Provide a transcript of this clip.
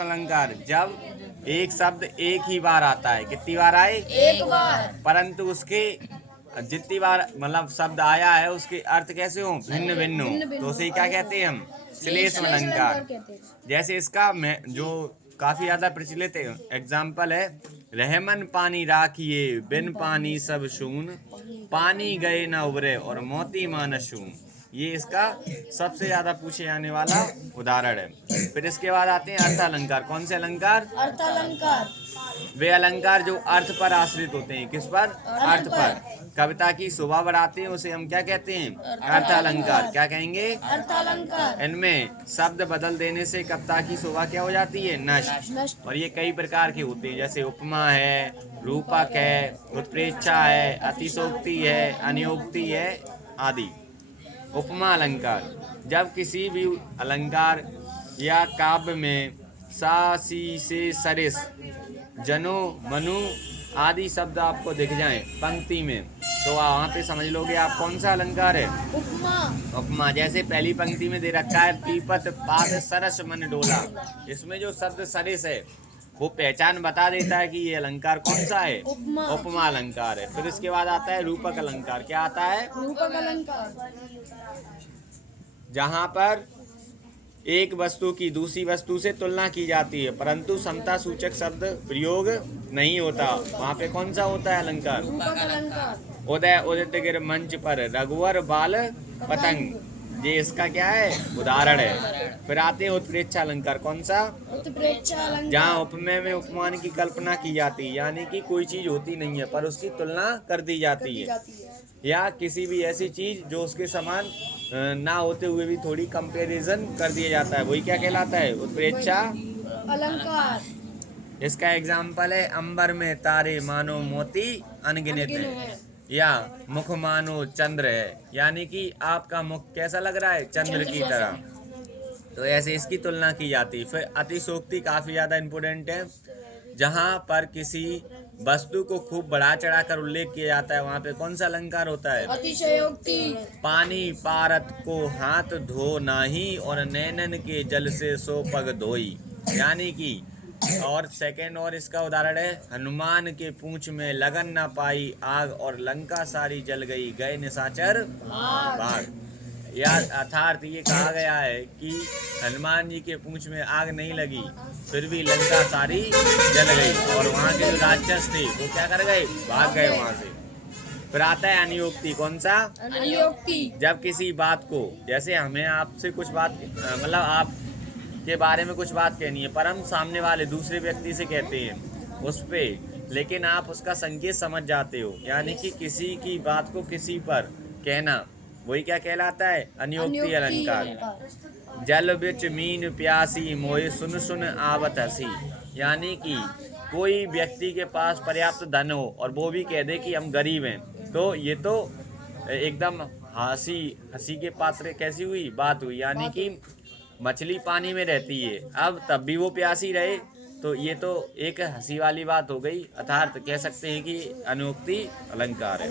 अलंकार जब एक शब्द एक ही बार आता है, कितनी बार आए? एक बार। परंतु उसके जितनी बार मतलब शब्द आया है उसके अर्थ कैसे हो? भिन्न भिन्न हो, तो उसे क्या कहते हैं हम? श्लेष अलंकार। जैसे इसका जो काफी ज्यादा प्रचलित एग्जाम्पल है, रहमन पानी राखिए बिन पानी सब शून, पानी गए न उबरे और मोती मान शून। ये इसका सबसे ज्यादा पूछे जाने वाला उदाहरण है। फिर इसके बाद आते हैं अर्थ अलंकार। कौन से अलंकार? अर्थ अलंकार। वे अलंकार जो अर्थ पर आश्रित होते हैं। किस पर? अर्थ पर। कविता की शोभा बढ़ाते हैं, उसे हम क्या कहते हैं? अर्थ अलंकार। क्या कहेंगे? अर्थ अलंकार। इनमें शब्द बदल देने से कविता की शोभा क्या हो जाती है? नष्ट। और ये कई प्रकार के होते हैं, जैसे उपमा है, रूपक है, उत्प्रेक्षा है, अतिशोक्ति है, अनियोक्ति है आदि। उपमा अलंकार जब किसी भी अलंकार या काव्य में सा सी से सरिस जनो मनु आदि शब्द आपको दिख जाएं पंक्ति में, तो वहाँ पे समझ लोगे आप कौन सा अलंकार है? उपमा। उपमा। जैसे पहली पंक्ति में दे रखा है पीपत पाद सरस मन डोला, इसमें जो शब्द सरिस है वो पहचान बता देता है कि ये अलंकार कौन सा है? उपमा अलंकार है। फिर इसके बाद आता है रूपक अलंकार। क्या आता है? रूपक अलंकार। जहाँ पर एक वस्तु की दूसरी वस्तु से तुलना की जाती है परंतु समता सूचक शब्द प्रयोग नहीं होता, वहाँ पे कौन सा होता है अलंकार? रूपक अलंकार। उदय उदित गिर मंच पर रघुवर बाल पतंग, ये इसका क्या है? उदाहरण है। फिर आते हैं उत्प्रेक्षा अलंकार। कौन सा? उत्प्रेक्षा अलंकार। जहाँ उपमेय में उपमान की कल्पना की जाती है, यानी कि कोई चीज होती नहीं है पर उसकी तुलना कर दी जाती है, या किसी भी ऐसी चीज जो उसके समान ना होते हुए भी थोड़ी कंपैरिजन कर दिया जाता है, वही क्या कहलाता है? उत्प्रेक्षा अलंकार। इसका एग्जाम्पल है अंबर में तारे मानो मोती अनगिनत है, या मुख मानो चंद्र है, यानी कि आपका मुख कैसा लग रहा है? चंद्र की तरह। तो ऐसे इसकी तुलना की जाती है। फिर अतिशोक्ति काफी ज्यादा इम्पोर्टेंट है, जहाँ पर किसी वस्तु को खूब बढ़ा चढ़ा कर उल्लेख किया जाता है, वहाँ पे कौन सा अलंकार होता है? अतिशयोक्ति। पानी पारत को हाथ धो नाही और नैनन के जल से सो पग धोई, यानी कि। और सेकंड और इसका उदाहरण है हनुमान के पूंछ में लगन न पाई आग और लंका सारी जल गई गए निशाचर भाग। या अर्थात ये कहा गया है कि हनुमान जी के पूंछ में आग नहीं लगी फिर भी लंका सारी जल गई और वहाँ के जो राक्षस थे वो क्या कर गए? भाग गए वहाँ से। फिर आता है अनियोक्ति। कौन सा? अनियोक्ति। जब किसी बात को, जैसे हमें आपसे कुछ बात मतलब आप के बारे में कुछ बात कहनी है पर हम सामने वाले दूसरे व्यक्ति से कहते हैं उस पे, लेकिन आप उसका संकेत समझ जाते हो, यानी कि किसी की बात को किसी पर कहना, वही क्या कहलाता है? अनियोक्ति अलंकार। जल बिच मीन प्यासी मोए सुन सुन आवत हसी, यानी कि कोई व्यक्ति के पास पर्याप्त धन हो और वो भी कह दे कि हम गरीब हैं, तो ये तो एकदम हंसी के पात्र कैसी हुई बात हुई, यानी कि मछली पानी में रहती है अब तब भी वो प्यासी रहे, तो ये तो एक हंसी वाली बात हो गई। अर्थात कह सकते हैं कि अनियोक्ति अलंकार है।